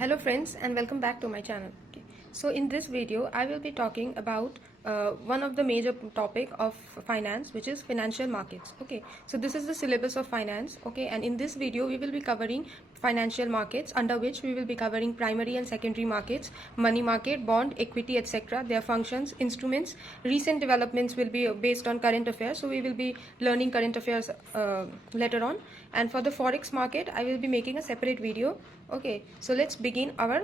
Hello friends and welcome back to my channel. Okay. So in this video I will be talking about one of the major topic of finance, which is financial markets. Okay, so this is the syllabus of finance. Okay, and in this video we will be covering financial markets, under which we will be covering primary and secondary markets, money market, bond, equity, etc., their functions, instruments. Recent developments will be based on current affairs, so we will be learning current affairs later on. And for the forex market I will be making a separate video. Okay, so let's begin our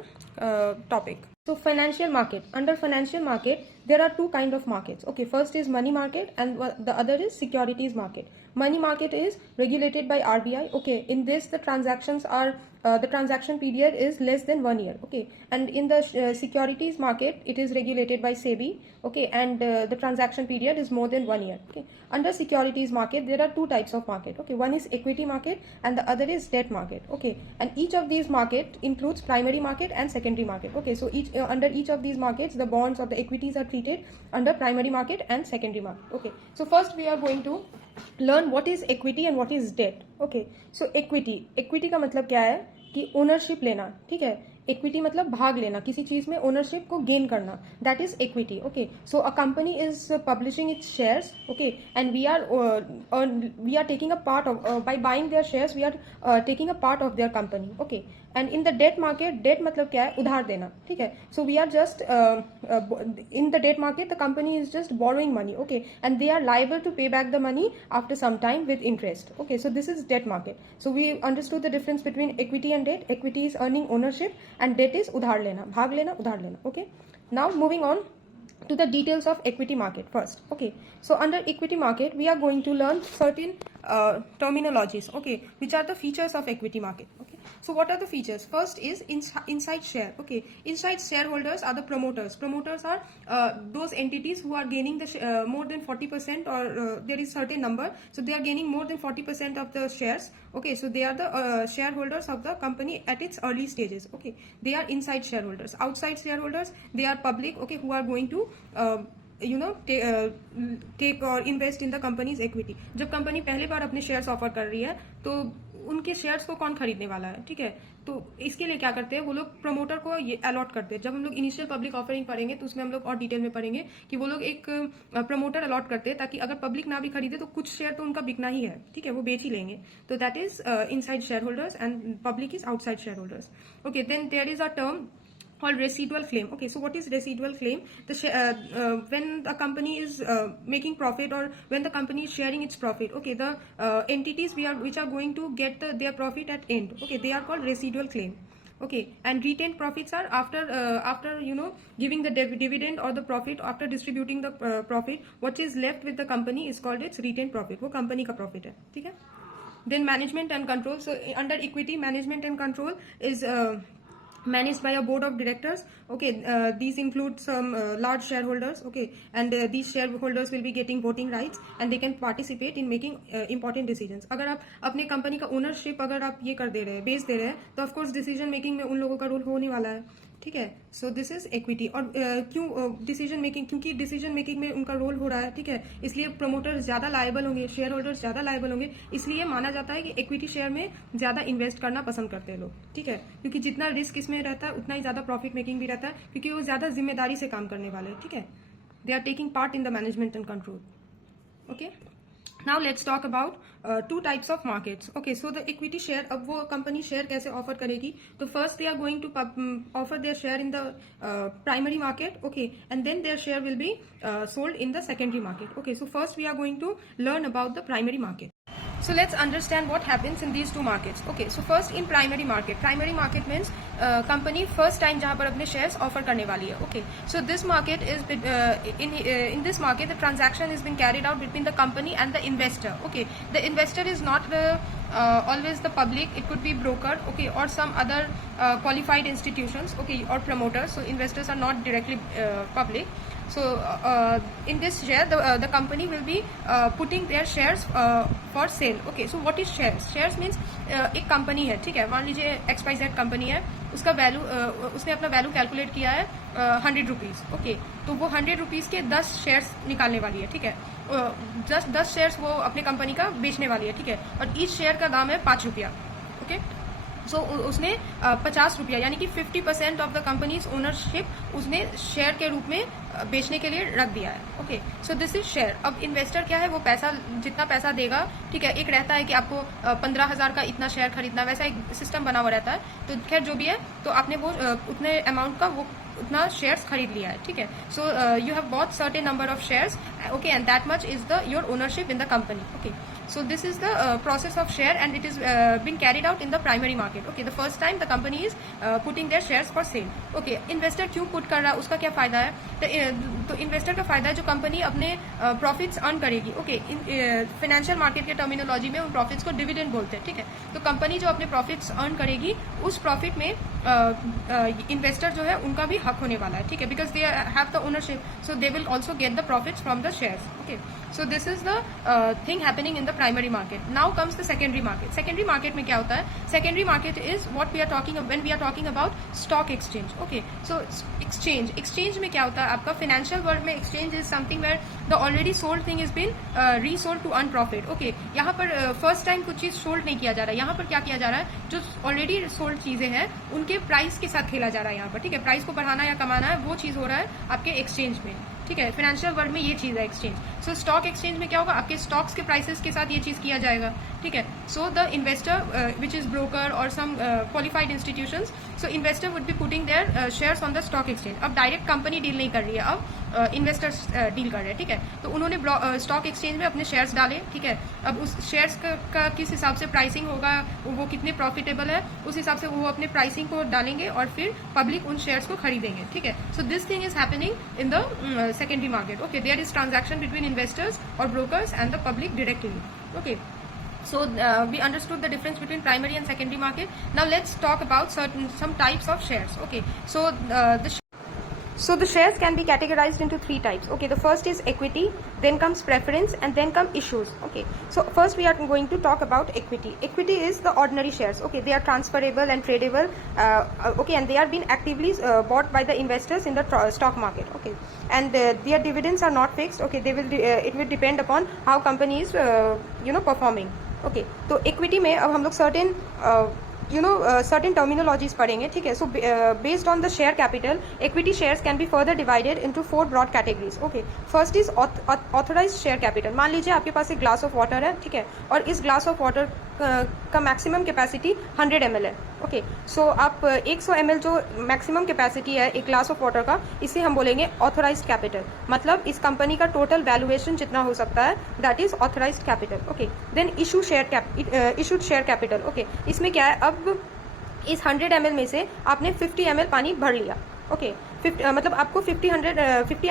topic. So financial market, under financial market there are two kind of markets. Okay, first is money market and the other is securities market. Money market is regulated by RBI. Okay, in this the transactions are the transaction period is less than 1 year. Okay, and in the securities market it is regulated by SEBI. Okay, and the transaction period is more than 1 year. Okay, under securities market there are two types of market. Okay, one is equity market and the other is debt market. Okay, and each of these market includes primary market and secondary market. Okay, so each under each of these markets the bonds or the equities are treated under primary market and secondary market. Okay, so first we are going to learn what is equity and what is debt. Okay, so equity का मतलब क्या है कि ownership लेना. ठीक है, equity मतलब भाग लेना किसी चीज में, ओनरशिप को गेन करना, that is equity. Okay, so a company is publishing its shares. Okay, and we are taking a part of by buying their shares, we are taking a part of their company. Okay, and in the debt market, debt मतलब क्या है, उधार देना. ठीक है, so we are just in the debt market the company is just borrowing money. Okay, and they are liable to पे back the money after some time with interest. Okay, so this is debt market. So we understood the difference between equity and debt. Equity is earning ownership and debt is उधार लेना, भाग लेना, उधार लेना. Okay, now moving on to the details of equity market first. Okay, so under equity market we are going to learn certain terminologies. Okay, which are the features of equity market. Okay, so what are the features? First is inside share. Okay, inside shareholders are the promoters. Promoters are those entities who are gaining the more than 40%, or there is certain number, so they are gaining more than 40% of the shares. Okay, so they are the shareholders of the company at its early stages. Okay, they are inside shareholders. Outside shareholders, they are public. Okay, who are going to take or invest in the company's equity. जब company पहली बार अपने shares offer कर रही है तो उनके shares को कौन खरीदने वाला है. ठीक है, तो इसके लिए क्या करते हैं वो लोग, प्रमोटर को ये अलॉट करते हैं. जब हम लोग इनिशियल पब्लिक ऑफरिंग पढ़ेंगे तो उसमें हम लोग और डिटेल में पढ़ेंगे कि वो लोग एक प्रमोटर अलॉट करते हैं ताकि अगर पब्लिक ना भी खरीदे तो कुछ शेयर तो उनका बिकना ही है. ठीक है, वो बेच ही लेंगे. तो that is inside shareholders and public is outside shareholders. Okay, then there is a term called residual claim. Okay, so what is residual claim? When a company is making profit, or when the company is sharing its profit, okay, the entities which are going to get their profit at end, okay, they are called residual claim. Okay, and retained profits are after giving the dividend or the profit, after distributing the profit, what is left with the company is called its retained profit. वो company का profit है. ठीक है, then management and control. So under equity, management and control is managed by a board of directors. Okay, these include some large shareholders. Okay, and these shareholders will be getting voting rights and they can participate in making important decisions. अगर आप अपने company का ownership अगर आप ये कर दे रहे हैं, बेच दे रहे हैं, तो ऑफ कोर्स डिसीजन मेकिंग में उन लोगों का रोल होने वाला है. ठीक है, सो दिस इज इक्विटी. और क्यों डिसीजन मेकिंग, क्योंकि डिसीजन मेकिंग में उनका रोल हो रहा है. ठीक है, इसलिए प्रमोटर्स ज्यादा लायबल होंगे, शेयर होल्डर्स ज्यादा लायबल होंगे. इसलिए माना जाता है कि इक्विटी शेयर में ज्यादा इन्वेस्ट करना पसंद करते हैं लोग. ठीक है, क्योंकि जितना रिस्क इसमें रहता है उतना ही ज्यादा प्रॉफिट मेकिंग भी रहता है, क्योंकि वो ज्यादा जिम्मेदारी से काम करने वाले हैं. ठीक है, they are taking part in the management and control. Okay, now let's talk about two types of markets. Okay, so the equity share, अब वो कंपनी शेयर कैसे ऑफर करेगी, तो first they are going to offer their share in the primary market. Okay, and then their share will be sold in the secondary market. Okay, so first we are going to learn about the primary market. So let's understand what happens in these two markets. Okay, so first in primary market. Primary market means company first time जहाँ पर अपने shares offer करने वाली है. Okay, so this market is in this market the transaction is being carried out between the company and the investor. Okay, the investor is not always the public. It could be broker. Okay, or some other qualified institutions. Okay, or promoters. So investors are not directly public. So in this share the company will be putting their shares for sale. Okay, so what is shares? Shares means एक company है. ठीक है, मान लीजिए XYZ company है, उसका value उसने अपना वैल्यू कैलकुलेट किया है 100 रुपीज़. ओके, तो वो 100 रुपीज़ के 10 शेयर्स निकालने वाली है. ठीक है, 10 शेयर्स वो अपने कंपनी का बेचने वाली है. ठीक है, और ईच शेयर का दाम है 5 रुपया. ओके, सो उसने 50 रुपया यानी कि 50% ऑफ द कंपनीज ओनरशिप उसने शेयर के रूप में बेचने के लिए रख दिया है। Okay, so this is share. अब इन्वेस्टर क्या है, वो पैसा जितना पैसा देगा, ठीक है, एक रहता है कि आपको 15,000 का इतना शेयर खरीदना, वैसा एक सिस्टम बना हुआ रहता है। तो खैर जो भी है, तो आपने वो उतने अमाउंट का वो उतना शेयर्स खरीद लिया है, ठीक है। So you have bought certain number of shares, okay, and that much is the your ownership in the company. Okay, so this is the process of share, and it is being carried out in the primary market. Okay, the first time the company is putting their shares for sale. Okay, investor क्यों put कर रहा है, उसका क्या फायदा है? तो investor का फायदा है जो कंपनी अपने प्रॉफिट्स अर्न करेगी। ओके, फाइनेंशियल मार्केट के टर्मिनोलॉजी में उन प्रॉफिट्स को डिविडेंड बोलते हैं, ठीक है। तो कंपनी जो अपने प्रॉफिट्स अर्न करेगी, उस प्रॉफिट में इन्वेस्टर जो है उनका भी हक होने वाला है, ठीक है, because they have the ownership, so they will also get the profits from the shares. Okay, so this is the thing happening in the primary market. Now comes the secondary market. Secondary market में क्या होता है? Secondary market is what we are talking when we are talking about stock exchange. Okay, so exchange में क्या होता है? आपका financial world में exchange is something where the already sold thing is been resold to earn profit. Okay, यहाँ पर first time कुछ चीज sold नहीं किया जा रहा है। यहाँ पर क्या किया जा रहा है? जो already sold चीजें हैं उनके प्राइस के साथ खेला जा रहा है यहाँ पर, ठीक है। प्राइस को बढ़ाना या कमाना है, वो चीज हो रहा है आपके एक्सचेंज में, ठीक है। फाइनेंशियल वर्ल्ड में ये चीज है एक्सचेंज। सो स्टॉक एक्सचेंज में क्या होगा, आपके स्टॉक्स के प्राइसेस के साथ ये चीज किया जाएगा, ठीक है। So the investor which is broker और some qualified institutions, so investor would be putting their shares on the stock exchange. अब डायरेक्ट कंपनी डील नहीं कर रही है, अब इन्वेस्टर्स डील कर रहे हैं, ठीक है। तो उन्होंने स्टॉक एक्सचेंज में अपने शेयर्स डाले, ठीक है। अब उस शेयर्स का किस हिसाब से प्राइसिंग होगा, वो कितने प्रॉफिटेबल है, उस हिसाब से वो अपने प्राइसिंग को डालेंगे और फिर पब्लिक उन शेयर्स को खरीदेंगे, ठीक है। So this thing is happening in the secondary market. Okay, there is transaction between investors or brokers and the public directly. Okay, so we understood the difference between primary and secondary market. Now let's talk about some types of shares. Okay, so the shares can be categorized into 3 types. Okay, the first is equity, then comes preference, and then come issues. Okay, so first we are going to talk about equity. Equity is the ordinary shares. Okay, they are transferable and tradable. Okay, and they are being actively bought by the investors in the stock market. Okay, and their dividends are not fixed. Okay, it will depend upon how company is performing. Okay, तो equity में अब हम लोग certain terminologies पढ़ेंगे, ठीक है। So based on the share capital, equity shares can be further divided into 4 broad categories. Okay, first is authorized share capital. मान लीजिए आपके पास एक ग्लास ऑफ वाटर है, ठीक है, और इस ग्लास ऑफ वाटर का मैक्सिमम कैपेसिटी 100 ml है। ओके, सो आप 100 ml जो मैक्सिमम कैपेसिटी है एक ग्लास ऑफ वाटर का, इसे हम बोलेंगे ऑथोराइज्ड कैपिटल। मतलब इस कंपनी का टोटल वैल्यूएशन जितना हो सकता है, that is authorised capital. Okay, then issued share capital. Okay, इसमें क्या है, अब इस 100 ml में से आपने 50 ml पानी भर लिया। ओके, मतलब आपको 50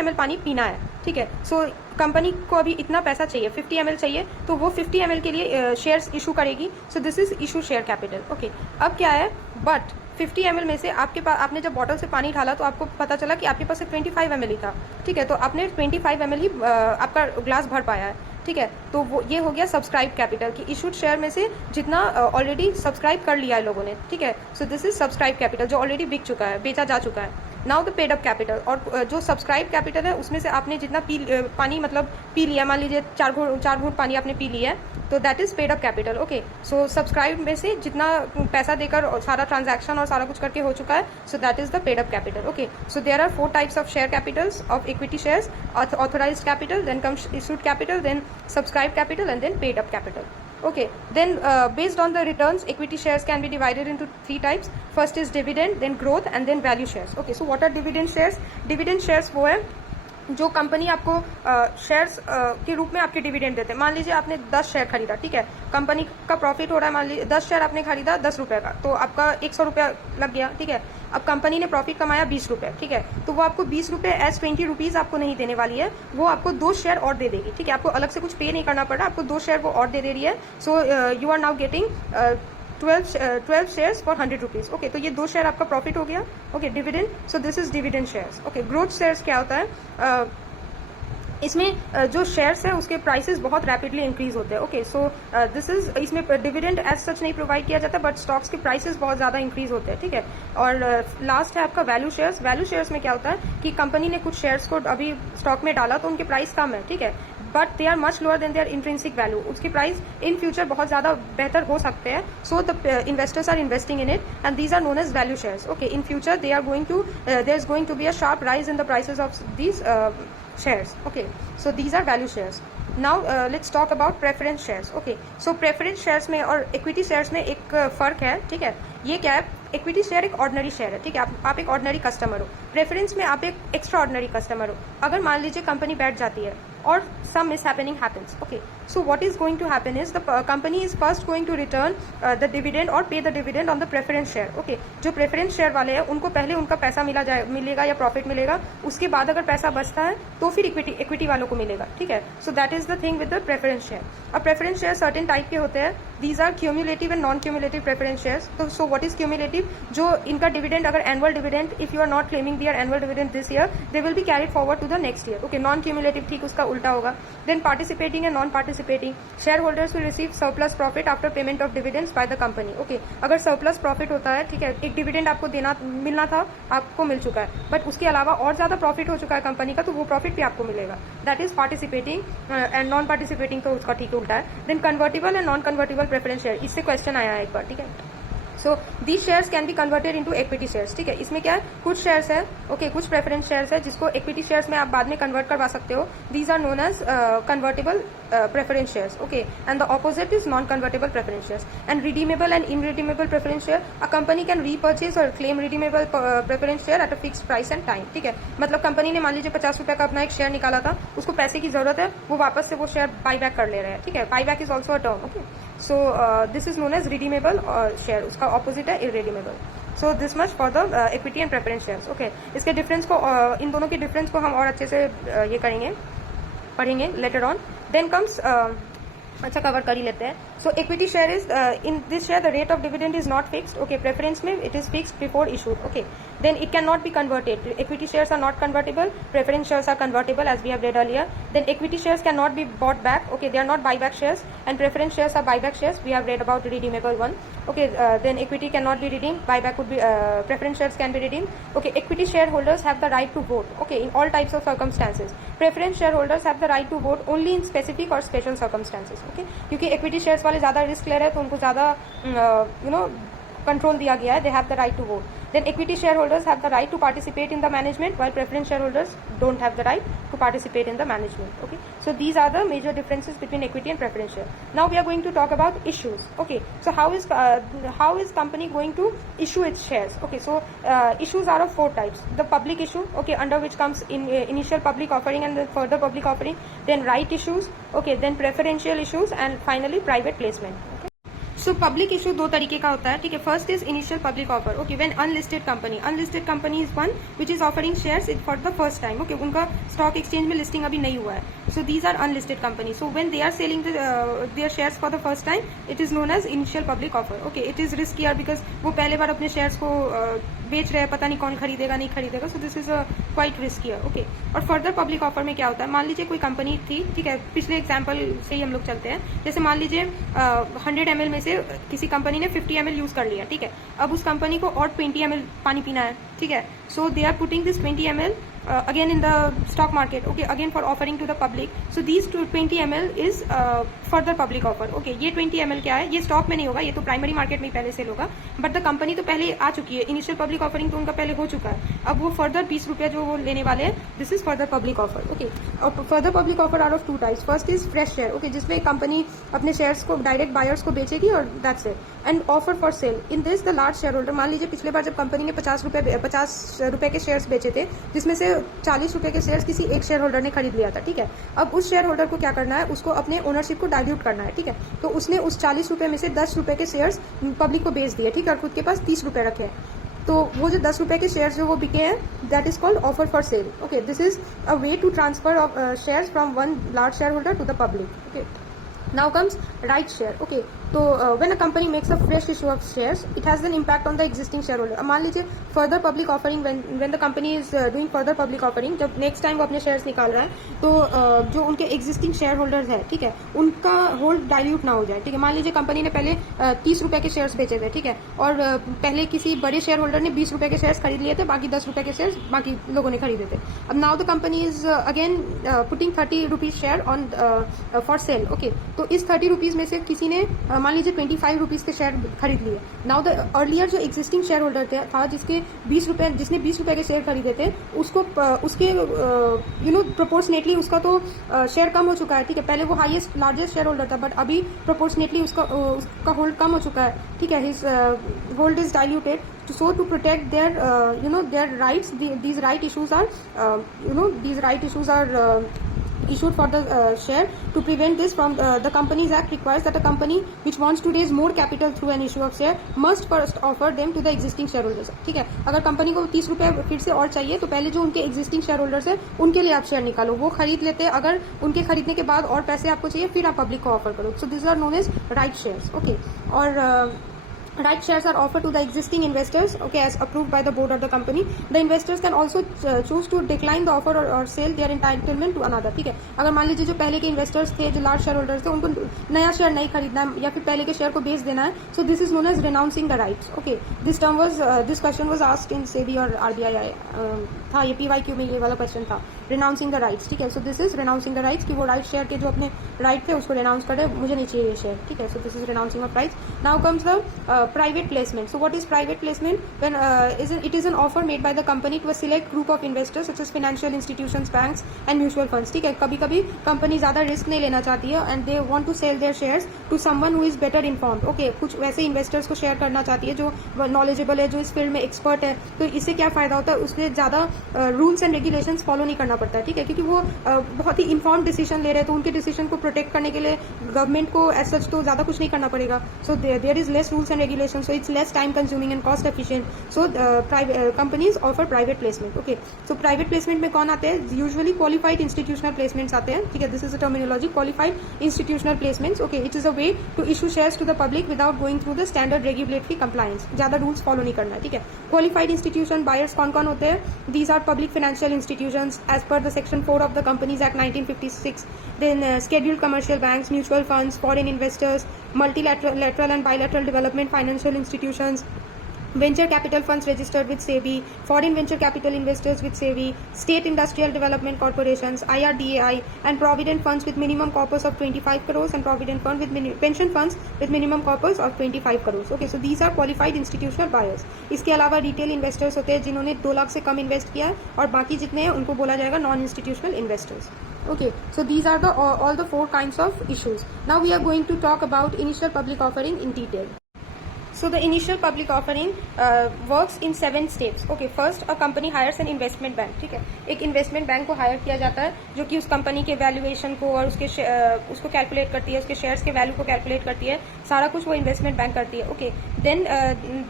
ml पानी पीना है, ठीक है। सो कंपनी को अभी इतना पैसा चाहिए, 50 ml चाहिए, तो वो 50 ml के लिए शेयर्स इशू करेगी। सो this is issue share capital. Okay, अब क्या है, बट 50 ml में से आपके पास, आपने जब बॉटल से पानी ढाला तो आपको पता चला कि आपके पास सिर्फ 25 ml ही था, ठीक है। तो आपने 25 ml ही आपका ग्लास भर पाया है, ठीक है। तो वो ये हो गया सब्सक्राइब कैपिटल की इशूड शेयर में से जितना ऑलरेडी सब्सक्राइब कर लिया है लोगों ने, ठीक है। So this is subscribe capital, जो ऑलरेडी बिक चुका है, बेचा जा चुका है। Now the paid up capital, और जो सब्सक्राइब कैपिटल है उसमें से आपने जितना पानी मतलब पी लिया, मान लीजिए 4 घूंट पानी आपने पी लिया है, तो that is paid up capital. Okay, so subscribe में से जितना पैसा देकर सारा ट्रांजैक्शन और सारा कुछ करके हो चुका है, so that is the paid up capital. Okay, so there are 4 types of share capitals of equity shares, authorised capital, then comes issued capital, then subscribe capital, and then paid up capital. Okay, then based on the returns, equity shares can be divided into 3 types. First is dividend, then growth, and then value shares. Okay, so what are dividend shares? Dividend shares वो है जो company आपको shares के रूप में आपके dividend देते हैं। मान लीजिए आपने 10 शेयर खरीदा, ठीक है, कंपनी का प्रॉफिट हो रहा है, मान लीजिए 10 शेयर आपने खरीदा 10 रुपये का, तो आपका 100 रुपया लग गया, ठीक है। अब कंपनी ने प्रॉफिट कमाया 20 रुपये, ठीक है, तो वो आपको 20 रुपये एज 20 रुपीज़ आपको नहीं देने वाली है, वो आपको 2 शेयर और दे देगी, ठीक है। आपको अलग से कुछ पे नहीं करना पड़ रहा, आपको 2 शेयर वो और दे रही है। So you are now getting 12 shares for 100 rupees. Okay, तो ये 2 शेयर आपका प्रॉफिट हो गया। Okay, dividend, so this is dividend shares. Okay, growth shares क्या होता है, इसमें जो शेयर्स है उसके प्राइसेस बहुत रैपिडली इंक्रीज होते हैं। ओके, सो दिस इज, इसमें डिविडेंड एज सच नहीं प्रोवाइड किया जाता, बट स्टॉक्स के प्राइसेस बहुत ज्यादा इंक्रीज होते हैं, ठीक है। और लास्ट है आपका वैल्यू शेयर्स। वैल्यू शेयर्स में क्या होता है कि कंपनी ने कुछ शेयर्स को अभी स्टॉक में डाला तो उनके प्राइस कम है, ठीक है, but they are much lower than their intrinsic value, उसकी प्राइस इन फ्यूचर बहुत ज़्यादा बेहतर हो सकते हैं. So the investors are investing in it and these are known as value shares. Okay, in future they are going to there is going to be a sharp rise in the prices of these shares. Okay, so these are value shares. Now let's talk about preference shares. Okay, so preference shares में और equity shares में एक फ़र्क है. ठीक है, ये क्या है? इक्विटी शेयर एक ऑर्डिनरी शेयर है. ठीक है, आप एक ऑर्डिनरी कस्टमर हो. प्रेफरेंस में आप एक एक्स्ट्रा ऑर्डिनरी कस्टमर हो. अगर मान लीजिए कंपनी बैठ जाती है और some mishappening happens. Okay, so what is going to happen is the company is first going to return the dividend or pay the dividend on the preference share. Okay, जो preference share वाले हैं उनको पहले उनका पैसा मिलेगा या profit मिलेगा, उसके बाद अगर पैसा बचता है तो फिर इक्विटी वालों को मिलेगा. ठीक है, so that is the thing with the preference share. अब प्रेफरेंस शेयर सर्टेन टाइप के होते हैं. These are cumulative and non cumulative preference shares. तो सो व्हाट इज क्यूमुलेटिव? जो इनका डिविडेंड अगर annual dividend, if you are not claiming their annual dividend this year, they will be carried forward to the next year. Okay, non cumulative ठीक उसका उल्टा होगा. Then participating and non-participating shareholders will receive surplus profit after payment of dividends by the company. Okay, अगर surplus profit होता है, ठीक है, एक डिविडेंड आपको मिलना था, आपको मिल चुका है, बट उसके अलावा और ज्यादा प्रॉफिट हो चुका है कंपनी का, तो वो प्रॉफिट भी आपको मिलेगा. That is participating. And non participating तो उसका ठीक उल्टा है. Then convertible and non convertible preference share, इससे क्वेश्चन आया है एक बार. ठीक है, so the shares can be converted into equity shares. ठीक है, इसमें क्या है, कुछ शेयर्स है, ओके, कुछ प्रेफरेंस शेयर्स है जिसको इक्विटी शेयर्स में आप बाद में कन्वर्ट करवा सकते हो. These are known as convertible preference shares. Okay, and the opposite is non-convertible preference shares. And redeemable and irredeemable preference share, a company can repurchase or claim redeemable preference share at a fixed price and time. ठीक है, मतलब company ने मान लीजिए 50 रुपए का अपना एक शेयर निकाला था, उसको पैसे की जरूरत है, वो वापस से वो शेयर बाई बैक कर ले रहे हैं. ठीक है, buy back is also a term. Okay, so this is known as redeemable share, उसका ऑपोजिट है irredeemable. So this much for the equity and preference shares. Okay, इसके डिफरेंस को इन दोनों के डिफरेंस को हम और अच्छे से ये पढ़ेंगे लेटर ऑन. देन कम्स अच्छा कवर कर ही लेते हैं. So equity share is in this share the rate of dividend is not fixed. Okay, preference में it is fixed before issued. Okay, then it cannot be converted. Equity shares are not convertible, preference shares are convertible as we have read earlier. Then equity shares cannot be bought back. Okay, they are not buyback shares, and preference shares are buyback shares. We have read about the redeemable one. Okay, then equity cannot be redeemed, buyback would be preference shares can be redeemed. Okay, equity shareholders have the right to vote. Okay, in all types of circumstances. Preference shareholders have the right to vote only in specific or special circumstances. Okay, क्योंकि equity shares वाले ज़्यादा risk ले रहे हैं तो उनको ज़्यादा control दिया गया है. They have the right to vote. Then equity shareholders have the right to participate in the management, while preference shareholders don't have the right to participate in the management. Okay, so these are the major differences between equity and preference share. Now we are going to talk about issues. Okay, so how is company going to issue its shares? Okay, so issues are of 4 types. The public issue, okay, under which comes in initial public offering and then further public offering. Then right issues, okay, then preferential issues, and finally private placement. Okay. So public issue 2 तरीके का होता है. ठीक है, first is initial public offer. Okay, when unlisted company is one which is offering shares for the first time. Okay, उनका stock exchange में listing अभी नहीं हुआ है. So these are unlisted company. So when they are selling their shares for the first time, it is known as initial public offer. Okay, it is riskier because वो पहले बार अपने shares को बेच रहे हैं, पता नहीं कौन खरीदेगा नहीं खरीदेगा. सो this is quite riskier. Okay, और फर्दर पब्लिक ऑफर में क्या होता है, मान लीजिए कोई कंपनी थी. ठीक है, पिछले एग्जाम्पल से ही हम लोग चलते हैं. जैसे मान लीजिए 100 ml में से किसी कंपनी ने 50 ml यूज कर लिया. ठीक है, अब उस कंपनी को और 20 ml पानी पीना है. ठीक है, so they are putting this 20 ml again in the stock market. Okay, again for offering to the public. So these 20 ml is further public offer. Okay, ये 20 ml क्या है, ये स्टॉक में नहीं होगा, ये तो प्राइमरी मार्केट में ही पहले सेल होगा, बट द कंपनी तो पहले आ चुकी है. इनिशियल पब्लिक ऑफरिंग तो उनका पहले हो चुका है. अब वो फर्दर 20 रुपया जो वो लेने वाले हैं, this is further public offer. Okay, और further public offer are of 2 types. First is fresh share. Okay, जिसमें कंपनी अपने शेयर्स को डायरेक्ट बायर्स को बेचेगी और that's it. And offer for sale. In this the large share holder, मान लीजिए पिछले बार जब कंपनी ने 50 रुपए के शेयर्स बेचे थे, जिसमें से 40 रुपए के शेयर्स किसी एक शेयर होल्डर ने खरीद लिया था. ठीक है, अब उस शेयर होल्डर को क्या करना है, उसको अपने ओनरशिप को डाइल्यूट करना है. ठीक है, तो उसने उस 40 रुपए में से 10 रुपए के शेयर्स पब्लिक को बेच दिए. ठीक है, और खुद के पास 30 रुपए रखे हैं. तो वो जो 10 रुपए के शेयर्स जो वो बिके हैं, that is called offer for sale. Okay, this is a way to transfer of shares from one large share holder to the public. Okay, now comes right share. Okay, तो when a company makes a fresh issue of shares it has an impact on the existing share holder. अब मान लीजिए further public offering, when the company is doing further public offering, जब next time वो अपने shares निकाल रहा है तो जो उनके एग्जिस्टिंग शेयर होल्डर्स है, ठीक है, उनका होल्ड डाइल्यूट ना हो जाए, ठीक है। मान लीजिए कंपनी ने पहले 30 रुपए के शेयर्स बेचे थे, ठीक है, और पहले किसी बड़े शेयर होल्डर ने 20 रुपए के शेयर्स खरीद लिए थे, बाकी 10 रुपए के शेयर्स बाकी लोगों ने खरीदे थे। अब now the company is again putting 30 rupees share on for sale, okay. तो इस 30 रुपीज में से किसी ने मान लीजिए 25 रुपीज के शेयर खरीद लिए। नाउ द अर्लियर जो एग्जिस्टिंग शेयर होल्डर था जिसने 20 रुपए के शेयर खरीदे थे, उसको उसके प्रोपोर्शनेटली उसका तो शेयर कम हो चुका है, ठीक है। पहले वो हाईएस्ट लार्जेस्ट शेयर होल्डर था, बट अभी प्रोपोर्शनेटली उसका होल्ड कम हो चुका है, ठीक है। His hold is diluted, so to protect their rights, these right issues are issued for the share. To prevent this from the Companies Act requires that a company which wants to raise more capital through an issue of share must first offer them to the existing shareholders, ठीक है। अगर company को 30 रुपए फिर से और चाहिए तो पहले जो उनके एग्जिस्टिंग शेयर होल्डर्स है उनके लिए आप शेयर निकालो, वो खरीद लेते हैं। अगर उनके खरीदने के बाद और पैसे आपको चाहिए फिर आप पब्लिक को ऑफर करो। So this are known as right shares, okay. और right shares are offered to the existing investors, okay, as approved by the board of the company. The investors can also choose to decline the offer or sell their entitlement to another, ठीक है। अगर मान लीजिए जो पहले के investors थे, जो लार्ज शेयर होल्डर्स थे, उनको नया शेयर नहीं खरीदना है या फिर पहले के शेयर को बेच देना है, so this is known as renouncing the rights, okay. This question was asked in SEBI और आरबीआई था, ये PYQ में ये वाला क्वेश्चन था, रिनाउंसिंग द राइट्स, ठीक है। So this is renouncing the rights, कि वो राइट शेयर के जो अपने राइट थे उसको रिनाउंस करे, मुझे नहीं चाहिए ये शेयर, ठीक है। So this is renouncing of rights. Now comes the private placement. So what is private placement? When it is an offer made by the company to a select group of investors such as financial institutions, banks and mutual funds, ठीक है। कभी कभी company ज्यादा risk नहीं लेना चाहती है and they want to sell their shares to someone who is better informed, okay. कुछ वैसे इन्वेस्टर्स को शेयर करना चाहती है जो नॉलेजेबल है, जो इस फील्ड में एक्सपर्ट है। तो इससे क्या फायदा होता है, उसके ज्यादा रूल्स एंड रेगुलेशंस फॉलो नहीं करना पड़ता है, ठीक है, क्योंकि वो बहुत ही इन्फॉर्म्ड डिसीजन ले रहे हैं, तो उनके डिसीजन को प्रोटेक्ट करने के लिए गवर्नमेंट को एज सच तो ज्यादा कुछ नहीं करना पड़ेगा। So there is less rules and regulation, so it's less time consuming and cost efficient. So companies offer private placement, okay. So private placement में कौन आते हैं? Usually qualified institutional placements आते हैं, ठीक है। This is a terminology, qualified institutional placements, okay. It is a way to issue shares to the public without going through the standard regulatory compliance. ज्यादा rules follow नहीं करना है, ठीक है। Qualified institution buyers कौन कौन होते हैं? These are public financial institutions as per the section 4 of the Companies Act 1956. Then scheduled commercial banks, mutual funds, foreign investors, multilateral and bilateral development financial institutions, venture capital funds registered with SEBI, foreign venture capital investors with SEBI, state industrial development corporations, IRDAI, and provident funds with minimum corpus of 25 crores and provident fund with pension funds with minimum corpus of 25 crores. Okay, so these are qualified institutional buyers. इसके अलावा retail investors होते हैं जिन्होंने 2 लाख से कम invest किया है, और बाकी जितने हैं उनको बोला जाएगा non institutional investors. Okay, so these are all the 4 kinds of issues. Now we are going to talk about initial public offering in detail. So the initial public offering works in 7 stages. Okay, first a company hires an investment bank, ठीक है। एक investment bank को higher किया जाता है जो कि उस कंपनी के वैल्यूएशन को और उसको कैलकुलेट करती है, उसके शेयर्स के वैल्यू को कैलकुलेट करती है, सारा कुछ वो इन्वेस्टमेंट बैंक करती है, okay. Then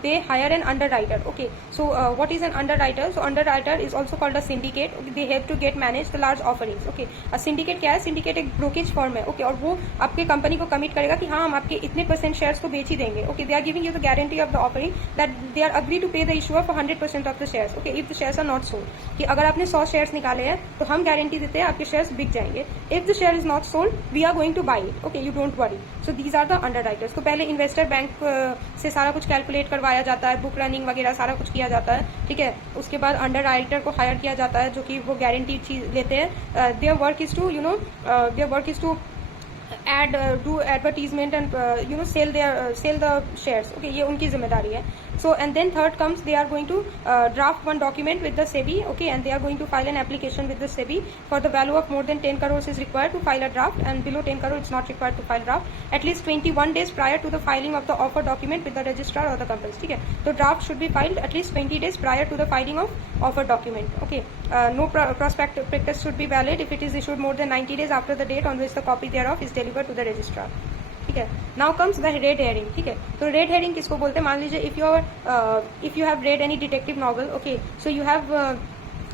they hire an underwriter, okay. So what is an underwriter? So underwriter is also called a syndicate, they have to get manage the large offerings, okay. Syndicate क्या है? Syndicate एक brokerage firm है, okay, और वो आपके company को commit करेगा कि हाँ हम आपके इतने % शेयर्स को बेच ही देंगे, okay. They are giving you the guarantee of the offering that they are agree to pay the issuer for 100% of the shares, okay, if the shares are not sold. कि अगर आपने 100 शेयर्स निकाले हैं तो हम गारंटी देते हैं आपके शेयर्स बिक जाएंगे। If the share is not sold, we are going to buy it, okay, you don't worry. So these are the underwriters. तो पहले इन्वेस्टर बैंक से सारा कुछ कैलकुलेट करवाया जाता है, बुक रनिंग वगैरह सारा कुछ किया जाता है, ठीक है। उसके बाद अंडरराइटर को हायर किया जाता है जो कि वो गारंटी चीज लेते हैं। Their work is to add do advertisement and sell the shares, okay, ये उनकी जिम्मेदारी है। So and then third comes they are going to draft one document with the SEBI, okay, and they are going to file an application with the SEBI for the value of more than 10 crores is required to file a draft, and below 10 crore it's not required to file draft at least 21 days prior to the filing of the offer document with the registrar or the company, ठीक है। तो draft should be filed at least 20 days prior to the filing of offer document, okay. No prospectus should be valid if it is issued more than 90 days after the date on which the copy thereof is delivered to the registrar, ठीक है। Now comes the red hearing, ठीक है। तो red hearing किसको बोलते हैं? मान लीजिए if you have read any detective novel, okay, so you have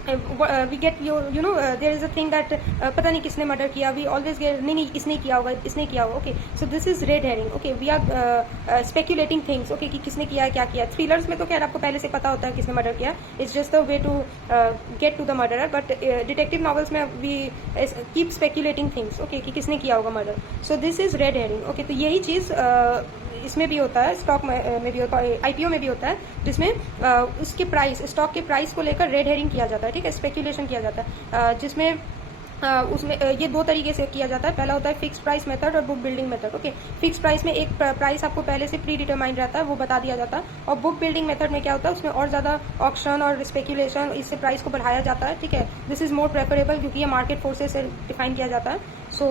we get you know there is a thing that पता नहीं किसने मर्डर किया, वी ऑलवेज गेट नहीं नहीं इसने किया होगा, इसने किया होगा. Okay, so this is red herring. Okay, we are speculating things. Okay, कि किसने किया है, क्या किया. थ्रिलर्स में तो खैर आपको पहले से पता होता है किसने मर्डर किया, it's just the way to get to the murderer. But detective novels में we keep speculating things. Okay, कि किसने किया होगा murder. So this is red herring. Okay, तो यही चीज इसमें भी होता है, स्टॉक में भी होता है, आईपीओ में भी होता है, जिसमें उसके प्राइस, स्टॉक के प्राइस को लेकर रेड हेरिंग किया जाता है. ठीक है, स्पेक्यूलेशन किया जाता है, जिसमें उसमें ये दो तरीके से किया जाता है. पहला होता है फिक्स प्राइस मेथड और book building method. Okay, fix price में एक प्राइस आपको पहले से प्री डिटरमाइंड रहता है, वो बता दिया जाता है. और बुक बिल्डिंग मेथड में क्या होता है, उसमें और ज्यादा ऑक्शन और स्पेक्यूलेशन, इससे प्राइस को बढ़ाया जाता है. ठीक है, दिस इज मोर प्रेफरेबल क्योंकि ये मार्केट फोर्सेस से डिफाइन किया जाता है. So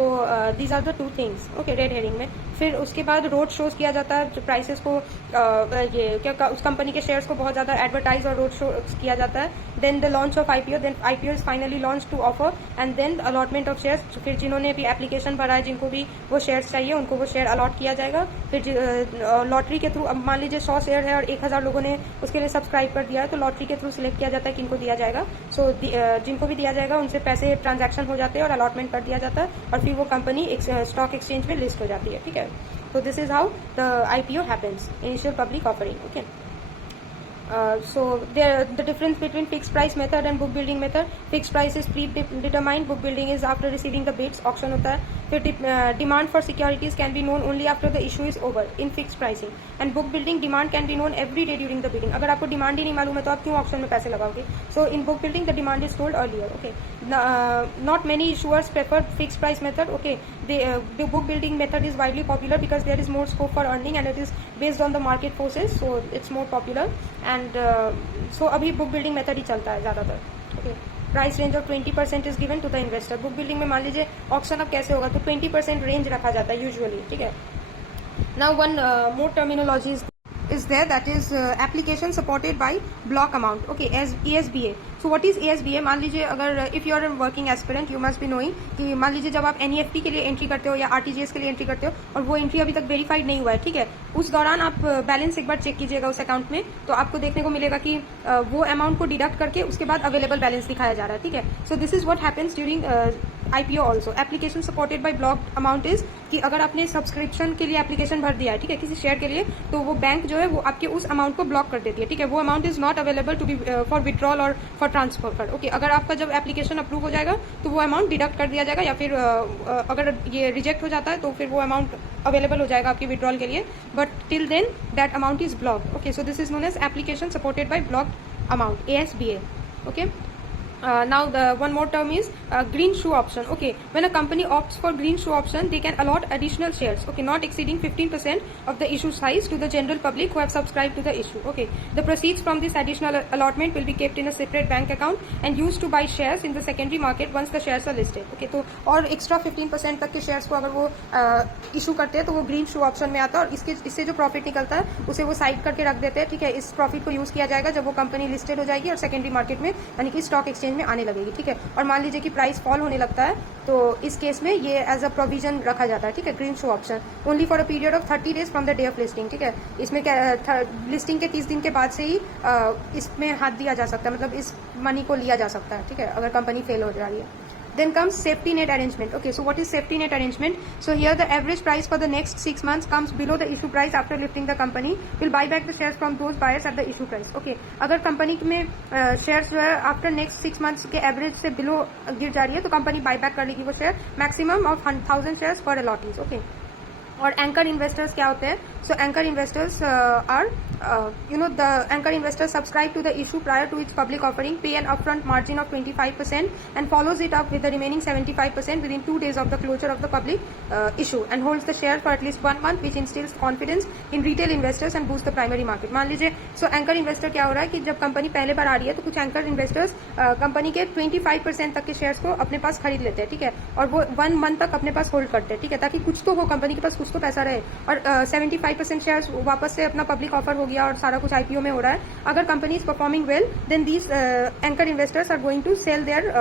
these are the two things. Okay, red herring में फिर उसके बाद रोड शोज किया जाता है, जो प्राइसेस को ये क्या उस कंपनी के शेयर्स को बहुत ज्यादा एडवर्टाइज और रोड शो किया जाता है. Then the launch of IPO, then IPO is finally launch to offer, and then allotment of shares. फिर जिन्होंने भी एप्लीकेशन भरा है, जिनको भी वो शेयर्स चाहिए, उनको वो शेयर अलॉट किया जाएगा. फिर लॉटरी के थ्रू, अब मान लीजिए 100 शेयर है और 1000 लोगों ने उसके लिए सब्सक्राइब कर दिया है, तो लॉटरी के थ्रू सिलेक्ट किया जाता है किनको दिया जाएगा. सो जिनको भी दिया जाएगा उनसे पैसे ट्रांजैक्शन हो जाते हैं और अलॉटमेंट कर दिया जाता है, और फिर वो कंपनी स्टॉक एक्सचेंज में लिस्ट हो जाती है. ठीक है, so this is how the IPO happens, initial public offering. Okay, so the difference between fixed price method and book building method, fixed price is predetermined, book building is after receiving the bids, auction होता है. फिर demand for securities can be known only after the issue is over in fixed pricing, and book building demand can be known every day during the bidding. अगर आपको demand ही नहीं मालूम है तो आप क्यों ऑक्शन में पैसे लगाओगे. So in book building the demand is told earlier. Okay, not many issuers prefer fixed price method. Okay, the book building method is widely popular because there is more scope for earning and it is based on the market forces, so it's more popular. And so अभी book building method ही चलता है ज़्यादातर. Okay, price range of 20% is given to the investor. Book building में मान लीजिए auction अब कैसे होगा, तो 20% रेंज रखा जाता है यूजुअली. ठीक है, now one more terminology is there, that is application supported by block amount. Okay, as ESBA. So what is ESBA? मान लीजिए अगर if you are a working aspirant you must be knowing कि मान लीजिए जब आप NEFT के लिए एंट्री करते हो या RTGS के लिए एंट्री करते हो और वो एंट्री अभी तक वेरीफाइड नहीं हुआ है. ठीक है, उस दौरान आप बैलेंस एक बार चेक कीजिएगा उस अकाउंट में, तो आपको देखने को मिलेगा कि वो अमाउंट को डिडक्ट करके उसके बाद अवेलेबल बैलेंस दिखाया जा रहा है. ठीक है, so this is what happens during IPO also. Application supported bye block amount is कि अगर आपने सब्सक्रिप्शन के लिए एप्लीकेशन भर दिया है, ठीक है, किसी शेयर के लिए, तो वो बैंक जो है वो आपके उस अमाउंट को ब्लॉक कर देती है. ठीक है, वो amount is not available to be for withdrawal और फॉर ट्रांसफर. ओके, अगर आपका जब एप्लीकेशन अप्रूव हो जाएगा तो वो अमाउंट डिडक्ट कर दिया जाएगा, या फिर अगर ये रिजेक्ट हो जाता है तो फिर वो अमाउंट अवेलेबल हो जाएगा आपके विड्रॉल के लिए, but till then that amount is blocked. Okay, so this is known as application supported by blocked amount, ASBA. Okay, now the one more term is green shoe option. Okay, when a company opts for green shoe option, they can allot additional shares, okay, not exceeding 15% of the issue size to the general public who have subscribed to the issue. Okay, the proceeds from this additional allotment will be kept in a separate bank account and used to buy shares in the secondary market once the shares are listed. Okay, तो और extra 15% तक के shares को अगर वो issue करते हैं तो वो green shoe option में आता है, और इससे जो profit निकलता है उसे वो साइड करके रख देते हैं. ठीक है, इस profit को यूज किया जाएगा जब वो कंपनी लिस्टेड हो जाएगी और सेकेंडरी मार्केट में यानी कि स्टॉक एक्सचेंज में आने लगेगी. ठीक है, और मान लीजिए कि प्राइस फॉल होने लगता है तो इस केस में ये एज अ प्रोविजन रखा जाता है. ठीक है, green show option only for a period of 30 days from the day of listing. ठीक है, इसमें क्या लिस्टिंग के 30 दिन के बाद से ही इसमें हाथ दिया जा सकता है, मतलब इस मनी को लिया जा सकता है. ठीक है, अगर कंपनी फेल हो जा रही है. Then comes safety net arrangement. Okay, so what is safety net arrangement? So here the average price for the next 6 months comes below the issue price. After lifting, the company will buy back the shares from those buyers at the issue price. Okay, अगर company में shares जो है after next 6 months के average से below गिर जा रही है तो कंपनी बाय बैक कर लेगी वो शेयर, मैक्सिमम ऑफ 1000 शेयर्स पर अलॉटीज. ओके, और एंकर इन्वेस्टर्स क्या होते हैं? So anchor investors are the anchor investors subscribe to the issue prior to its public offering, pay an upfront margin of 25% and follows it up with the remaining 75% within 2 days of the closure of the public issue, and holds the share for at least 1 month, which instills confidence in retail investors and boosts the primary market. मान लीजिए सो anchor investor क्या हो रहा है कि जब company पहले बार आ रही है तो कुछ एंकर इन्वेस्टर्स कंपनी के 25% तक के शेयर्स को अपने पास खरीद लेते हैं. ठीक है, और वो 1 मंथ तक अपने पास होल्ड करते हैं. ठीक है, ताकि कुछ तो हो, कंपनी के पास कुछ तो पैसा रहे, और 75% शेयर्स वापस से अपना पब्लिक ऑफर हो गया और सारा कुछ आईपीओ में हो रहा है. अगर company is performing well then these anchor investors are going to sell their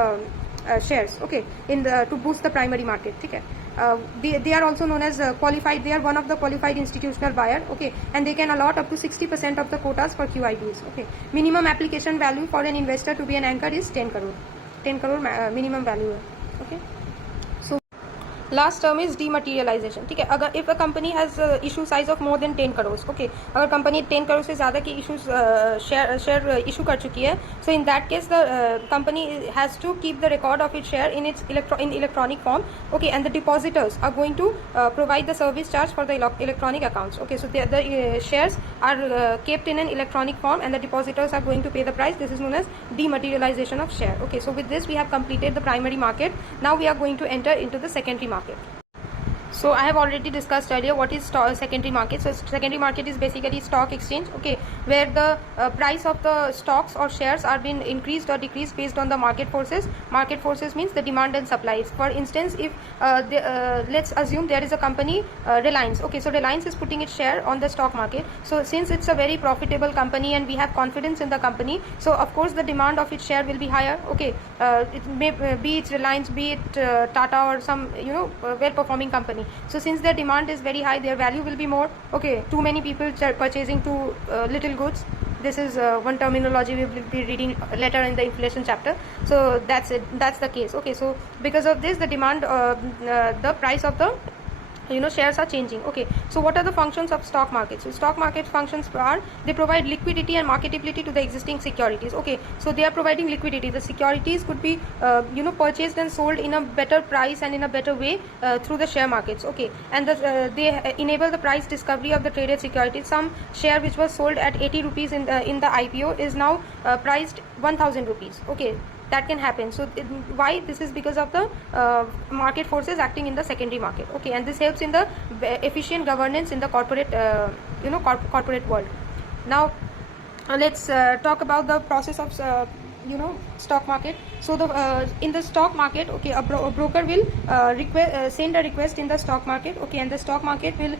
shares, okay, in the to boost the primary market. ठीक है, they are also known as qualified. They are one of the qualified institutional buyer. Okay, and they can allot up to 60% of the quotas for QIBs. Okay, minimum application value for an investor to be an anchor is 10 crore. 10 crore minimum value है. Okay. Last term is dematerialization. ठीक है, अगर if a company has issue size of more than 10 crore. Okay, अगर company 10 crore से ज़्यादा की issues share issue कर चुकी है, so in that case the company has to keep the record of it share in its electronic form. Okay, and the depositors are going to provide the service charge for the electronic accounts. Okay, so the shares are kept in an electronic form and the depositors are going to pay the price. This is known as dematerialization of share. Okay, so with this we have completed the primary market. Now we are going to enter into the secondary market. So I have already discussed earlier what is secondary market. So secondary market is basically stock exchange, okay, where the price of the stocks or shares are being increased or decreased based on the market forces. Market forces means the demand and supplies. For instance, if let's assume there is a company, Reliance. Okay, so Reliance is putting its share on the stock market. So since it's a very profitable company and we have confidence in the company, so of course the demand of its share will be higher. Okay, it may be it Reliance, be it Tata or some well-performing company. So since their demand is very high, their value will be more. Okay, too many people purchasing too little goods. This is one terminology we will be reading later in the inflation chapter. So that's it. That's the case. Okay, so because of this, the demand, the price of the shares are changing. Okay, so what are the functions of stock market? So stock market functions are, they provide liquidity and marketability to the existing securities. Okay, so they are providing liquidity. The securities could be purchased and sold in a better price and in a better way through the share markets. Okay, and they enable the price discovery of the traded securities. Some share which was sold at 80 rupees in the IPO is now priced 1000 rupees. Okay, that can happen. So why? This is because of the market forces acting in the secondary market. Okay, and this helps in the efficient governance in the corporate corporate world. Now let's talk about the process of stock market. So the in the stock market, okay, a broker will send a request in the stock market. Okay, and the stock market will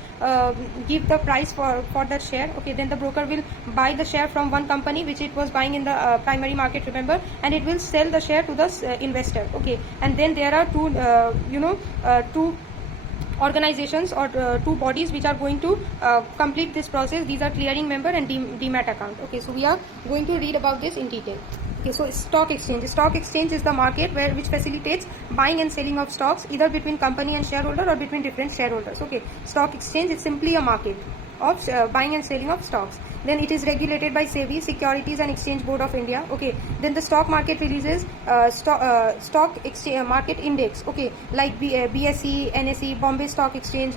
give the price for that share. Okay, then the broker will buy the share from one company which it was buying in the primary market, remember, and it will sell the share to the investor. Okay, and then there are two organizations or two bodies which are going to complete this process. These are clearing member and demat account. Okay, so we are going to read about this in detail. Okay, so stock exchange. Stock exchange is the market which facilitates buying and selling of stocks either between company and shareholder or between different shareholders. Okay, stock exchange is simply a market of buying and selling of stocks. Then it is regulated by SEBI, Securities and Exchange Board of India. Okay, then the stock market releases stock exchange market index. Okay, like BSE, NSE, Bombay Stock Exchange,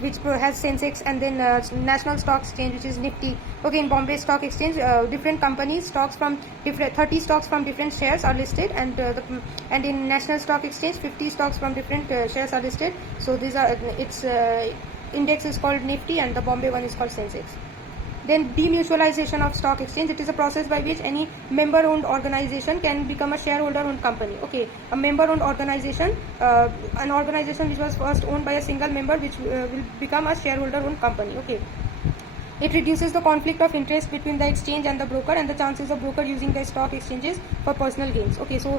which has Sensex, and then National Stock Exchange, which is Nifty. Okay, in Bombay Stock Exchange, different companies, stocks from different 30 stocks from different shares are listed, and in National Stock Exchange, 50 stocks from different shares are listed. So these are its index is called Nifty, and the Bombay one is called Sensex. Then demutualization of stock exchange. It is a process by which any member-owned organization can become a shareholder-owned company. Okay, a member-owned organization, an organization which was first owned by a single member, which will become a shareholder-owned company. Okay. It reduces the conflict of interest between the exchange and the broker and the chances of broker using the stock exchanges for personal gains. Okay, so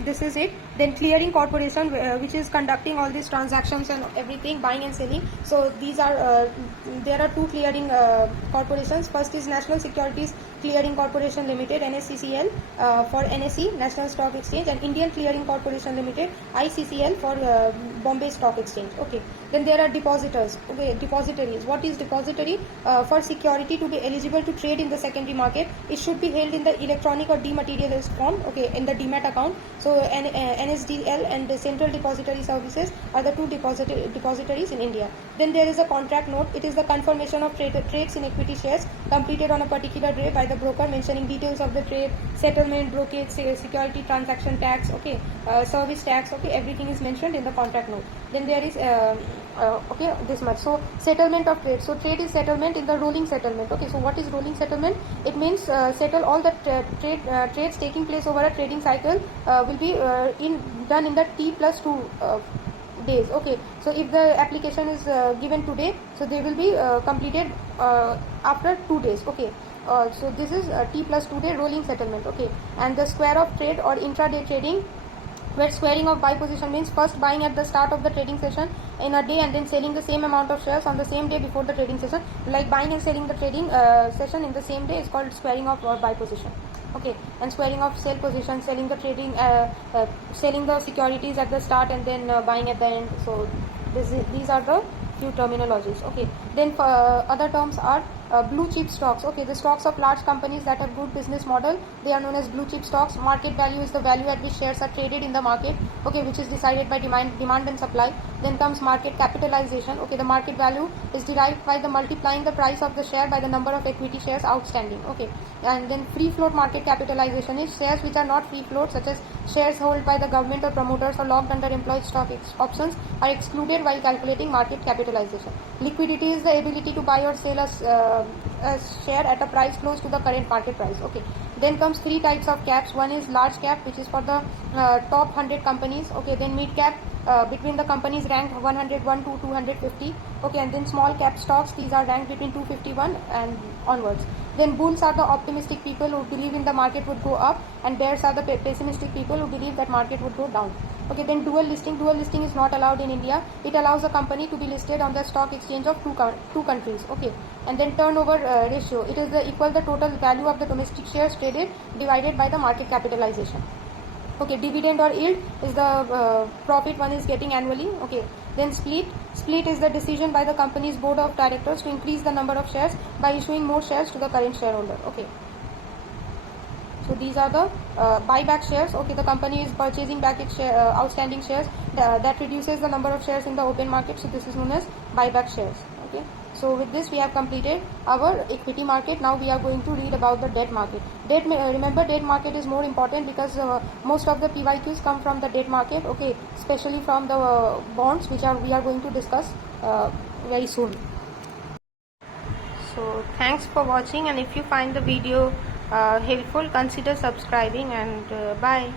this is it. Then clearing corporation, which is conducting all these transactions and everything, buying and selling. So these are there are two clearing corporations. First is National Securities Clearing Corporation Limited, NSCCL, for NSE, National Stock Exchange, and Indian Clearing Corporation Limited, ICCL, for Bombay Stock Exchange. Okay. Then there are depositors. Okay, depositories. What is depository? For security to be eligible to trade in the secondary market, it should be held in the electronic or dematerialized form. Okay, in the demat account. So NSDL and the Central Depository Services are the two depositories in India. Then there is a contract note. It is the confirmation of trades in equity shares completed on a particular day by the broker, mentioning details of the trade, settlement, brokerage, security transaction tax, okay, service tax, okay, everything is mentioned in the contract note. Then there is okay, this much. So settlement of trade. So trade is settlement in the rolling settlement. Okay, so what is rolling settlement? It means settle all the trades taking place over a trading cycle will be done in the T+2 days. Okay, so if the application is given today, so they will be completed after 2 days. Okay, so this is T+2 day rolling settlement. Okay, and the square of trade or intraday trading where squaring of buy position means first buying at the start of the trading session in a day and then selling the same amount of shares on the same day before the trading session. Like buying and selling the trading session in the same day is called squaring of buy position. Okay, and squaring of sell position, selling the trading, selling the securities at the start and then buying at the end. So these are the few terminologies. Okay, then other terms are blue chip stocks. Okay, the stocks of large companies that have good business model, they are known as blue chip stocks. Market value is the value at which shares are traded in the market, okay, which is decided by demand and supply. Then comes market capitalization. Okay, the market value is derived by the multiplying the price of the share by the number of equity shares outstanding. Okay, and then free float market capitalization is shares which are not free float, such as shares held by the government or promoters or locked under employee stock options, are excluded while calculating market capitalization. Liquidity is the ability to buy or sell a share at a price close to the current market price. Okay, then comes three types of caps. One is large cap, which is for the top 100 companies. Okay, then mid cap, between the companies ranked 101 to 250. Okay, and then small cap stocks, these are ranked between 251 and onwards. Then bulls are the optimistic people who believe in the market would go up, and bears are the pessimistic people who believe that market would go down. Okay, then dual listing. Dual listing is not allowed in India. It allows a company to be listed on the stock exchange of two countries. Okay, and then turnover ratio. It is the equal the total value of the domestic shares traded divided by the market capitalization. Okay, dividend or yield is the profit one is getting annually. Okay, then split is the decision by the company's board of directors to increase the number of shares by issuing more shares to the current shareholder. Okay, so these are the buyback shares. Okay, the company is purchasing back its outstanding shares, that reduces the number of shares in the open market, so this is known as buyback shares. Okay, so with this we have completed our equity market. Now we are going to read about the debt market. Remember, debt market is more important because most of the PYQs come from the debt market. Okay, especially from the bonds, which we are going to discuss very soon. So thanks for watching, and if you find the video helpful, consider subscribing, and bye.